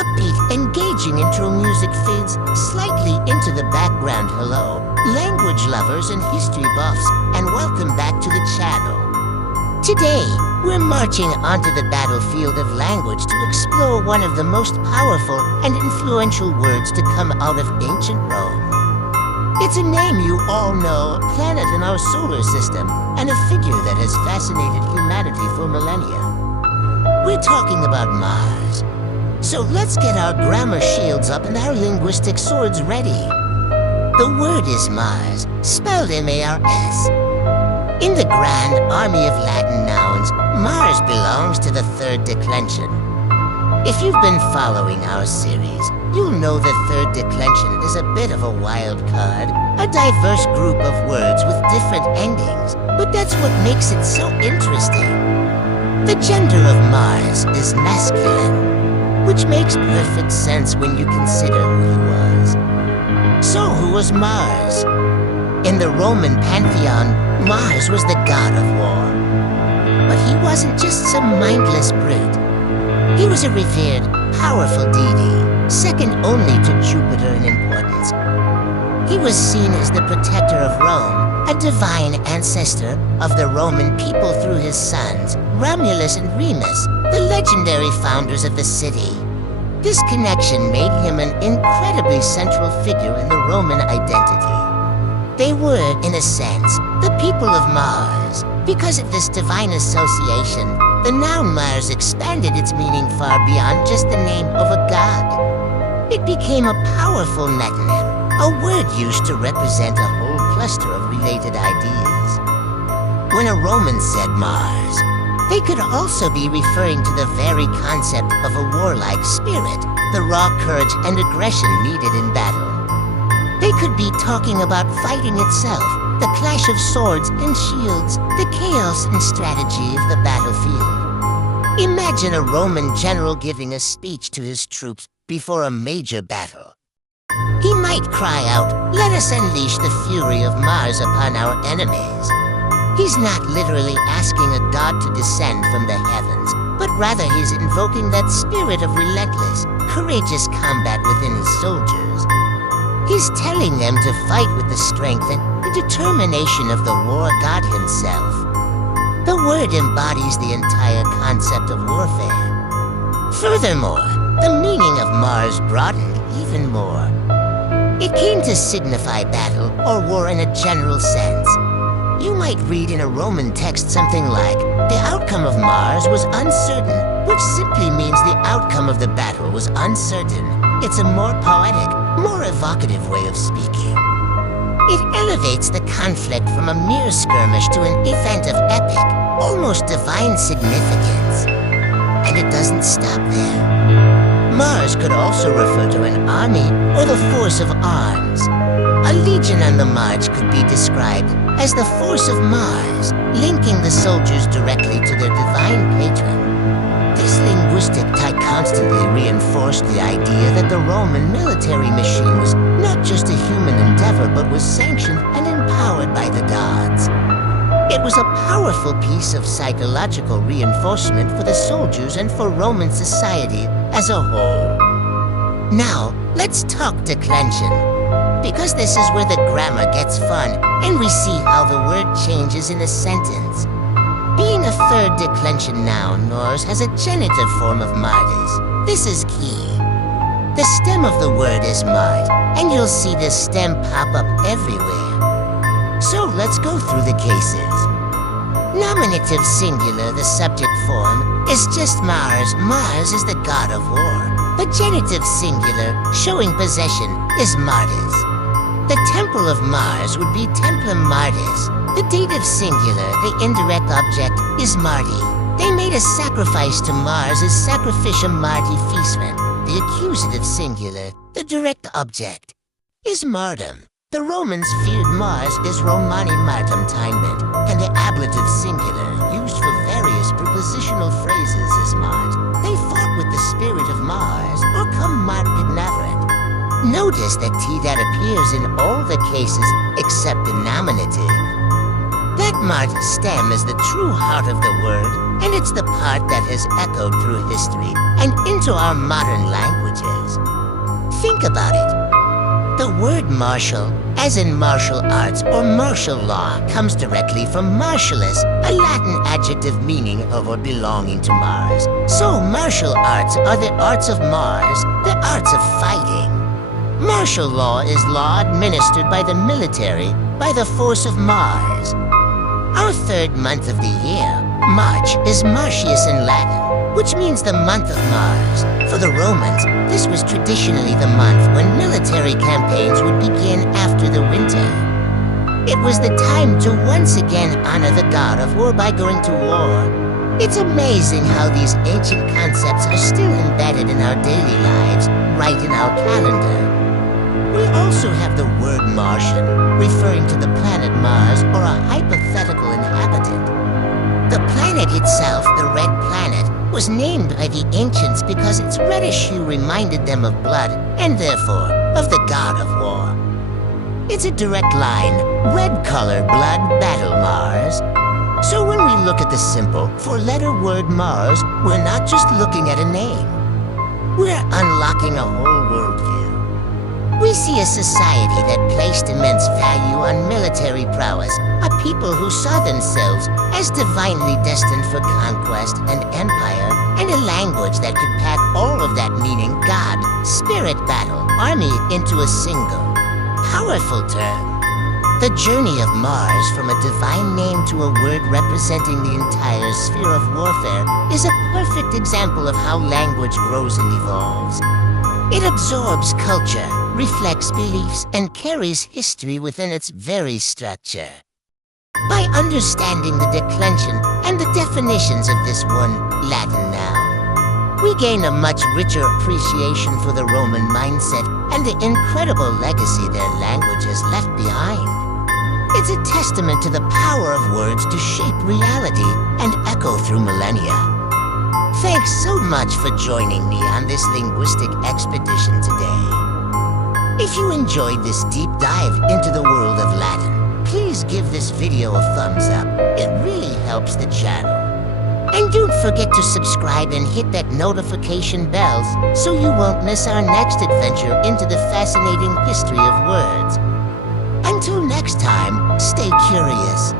upbeat, engaging intro music fades slightly into the background. Hello, language lovers and history buffs, and welcome back to the channel. Today, we're marching onto the battlefield of language to explore one of the most powerful and influential words to come out of ancient Rome. It's a name you all know, a planet in our solar system, and a figure that has fascinated humanity for millennia. We're talking about Mars. So let's get our grammar shields up and our linguistic swords ready. The word is Mars, spelled M-A-R-S. In the grand army of Latin nouns, Mars belongs to the third declension. If you've been following our series, you'll know the third declension is a bit of a wild card, a diverse group of words with different endings, but that's what makes it so interesting. The gender of Mars is masculine, which makes perfect sense when you consider who he was. So who was Mars? In the Roman pantheon, Mars was the god of war. But he wasn't just some mindless brute. He was a revered, powerful deity, second only to Jupiter in importance. He was seen as the protector of Rome, a divine ancestor of the Roman people through his sons, Romulus and Remus, the legendary founders of the city. This connection made him an incredibly central figure in the Roman identity. They were, in a sense, the people of Mars. Because of this divine association, the noun Mars expanded its meaning far beyond just the name of a god. It became a powerful metonym, a word used to represent a whole cluster of related ideas. When a Roman said Mars, they could also be referring to the very concept of a warlike spirit, the raw courage and aggression needed in battle. They could be talking about fighting itself, the clash of swords and shields, the chaos and strategy of the battlefield. Imagine a Roman general giving a speech to his troops before a major battle. He might cry out, "Let us unleash the fury of Mars upon our enemies." He's not literally asking a god to descend from the heavens, but rather he's invoking that spirit of relentless, courageous combat within his soldiers. He's telling them to fight with the strength and the determination of the war god himself. The word embodies the entire concept of warfare. Furthermore, the meaning of Mars broadened even more. It came to signify battle or war in a general sense. You might read in a Roman text something like, "The outcome of Mars was uncertain," which simply means the outcome of the battle was uncertain. It's a more poetic, more evocative way of speaking. It elevates the conflict from a mere skirmish to an event of epic, almost divine significance. And it doesn't stop there. Mars could also refer to an army or the force of arms. A legion on the march could be described as the force of Mars, linking the soldiers directly to their divine patron. This linguistic tie constantly reinforced the idea that the Roman military machine was not just a human endeavor but was sanctioned and empowered by the gods. It was a powerful piece of psychological reinforcement for the soldiers and for Roman society as a whole. Now, let's talk declension, because this is where the grammar gets fun and we see how the word changes in a sentence. Being a third declension noun, Mars has a genitive form of martis. This is key. The stem of the word is mart, and you'll see this stem pop up everywhere. So let's go through the cases. Nominative singular, the subject form, is just Mars. Mars is the god of war. The genitive singular, showing possession, is martis. The temple of Mars would be templum martis. The dative singular, the indirect object, is marti. They made a sacrifice to Mars as sacrificium marti feasment. The accusative singular, the direct object, is martum. The Romans feared Mars as Romani martum timet, and the ablative singular, used for various prepositional phrases, is mart. They fought with the spirit of Mars, or cum mart pignaverit. Notice that T that appears in all the cases except the nominative. That mart stem is the true heart of the word, and it's the part that has echoed through history and into our modern language Think about it. The word martial, as in martial arts or martial law, comes directly from martialis, a Latin adjective meaning of or belonging to Mars. So martial arts are the arts of Mars, the arts of fighting. Martial law is law administered by the military, by the force of Mars. Our third month of the year, March, is Martius in Latin, which means the month of Mars. For the Romans, this was traditionally the month when military campaigns would begin after the winter. It was the time to once again honor the god of war by going to war. It's amazing how these ancient concepts are still embedded in our daily lives, right in our calendar. We also have the word Martian, referring to the planet Mars or a hypothetical inhabitant. The planet itself, the red planet, was named by the ancients because its reddish hue reminded them of blood, and therefore, of the god of war. It's a direct line, red color, blood, battle Mars. So when we look at the simple, four-letter word Mars, we're not just looking at a name. We're unlocking a whole worldview. We see a society that placed immense value on military prowess, a people who saw themselves as divinely destined for conquest and empire, and a language that could pack all of that meaning, God, spirit, battle, army, into a single, powerful term. The journey of Mars from a divine name to a word representing the entire sphere of warfare is a perfect example of how language grows and evolves. It absorbs culture, reflects beliefs, and carries history within its very structure. By understanding the declension and the definitions of this one Latin noun, we gain a much richer appreciation for the Roman mindset and the incredible legacy their language has left behind. It's a testament to the power of words to shape reality and echo through millennia. Thanks so much for joining me on this linguistic expedition today. If you enjoyed this deep dive into the world of Latin, please give this video a thumbs up. It really helps the channel. And don't forget to subscribe and hit that notification bell so you won't miss our next adventure into the fascinating history of words. Until next time, stay curious.